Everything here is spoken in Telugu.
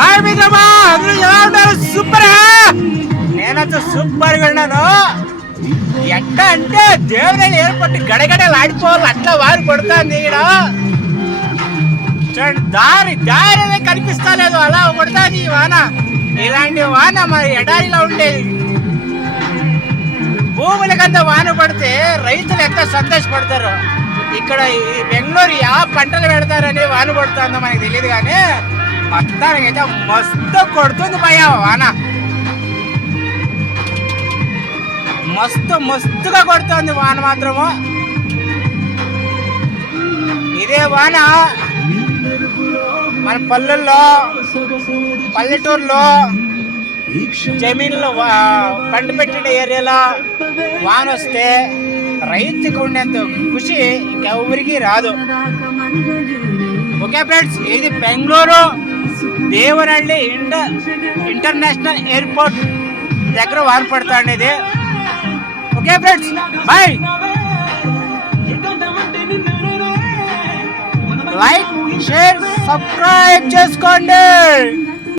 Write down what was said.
హాయ్ మిత్రమా, అందరూ ఎలా ఉన్నారు? సూపర్. నేనంతా సూపర్ గా ఉన్నాను. ఎట్ట అంటే దేవుని ఏర్పట్టి గడగడలు ఆడిపోవాలి, అట్లా వారు కొడుతుంది. చూడండి, దారి కనిపిస్తా లేదు, అలా కొడుతుంది ఈ వాన. ఇలాంటి వాన మరి ఎడారిలో ఉండేది. భూములకంతా వాన పడితే రైతులు ఎంత సంతోషపడతారు. ఇక్కడ ఈ బెంగళూరు పంటలు పెడతారని వాన పడుతుందో మనకి తెలియదు, కానీ మొత్తానికి అయితే మస్తు కొడుతుంది భయ వాన. మస్తుగా కొడుతుంది వాన మాత్రము. ఇదే వాన మన పల్లెటూరులో జమీన్లో పంట పెట్టిన ఏరియాలో వాన వస్తే రైతుకు ఉండేంత ఖుషి ఇంకెవరికి రాదు. ఓకే ఫ్రెండ్స్, ఇది బెంగళూరు దేవనహల్లి ఇంటర్నేషనల్ ఎయిర్పోర్ట్ దగ్గర వాన పడతా ఉండేది. Okay friends, bye. Like, share, subscribe చేసుకోండి.